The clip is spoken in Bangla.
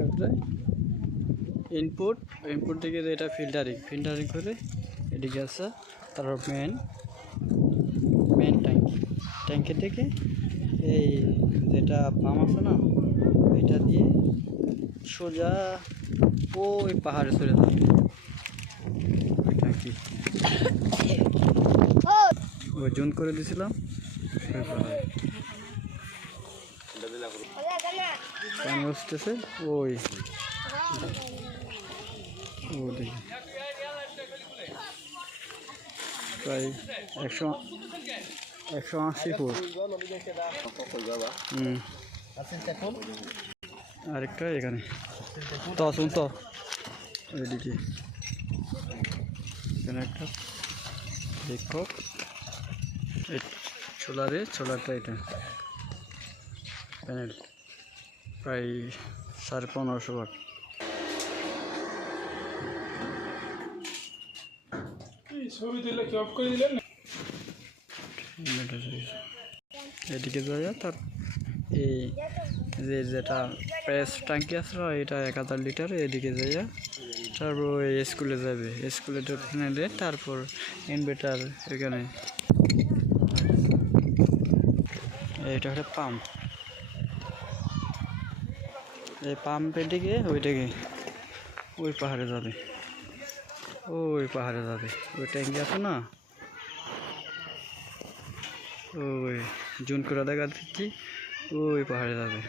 এটা ইনপুট ইনপুট থেকে এটা ফিল্টারিং করে এদিকে আছে। তারপর মেন ট্যাঙ্কি থেকে এই যেটা পাম্প আছে না, এটা দিয়ে সোজা ওই পাহাড়ে চলে যাবে ওই ট্যাঙ্কি। ওই জুন করে দিয়েছিলাম পানি আসতেছে ওই ও দেখি প্রায় 180 ফুট। আরেকটা এখানে তো শুন তো এদিকে এখানে একটা দেখো এই সোলারটা এটা প্যানেল প্রায় 1550 ওয়াট। এদিকে যাইয়া তার এই যেটা প্রেস ট্যাঙ্কি আছে এটা 1000 লিটার, এদিকে যাইয়া তারপর ওই স্কুলে যাবে, স্কুলে নিলে তারপর ইনভার্টার এখানে। এটা একটা পাম্প, এই পাম্পের দিকে ওইটাকে ওই পাহাড়ে যাবে, ওই ট্যাঙ্কি আছে না, ওই জুন করে দেখা দিচ্ছি ওই পাহাড়ে যাবে।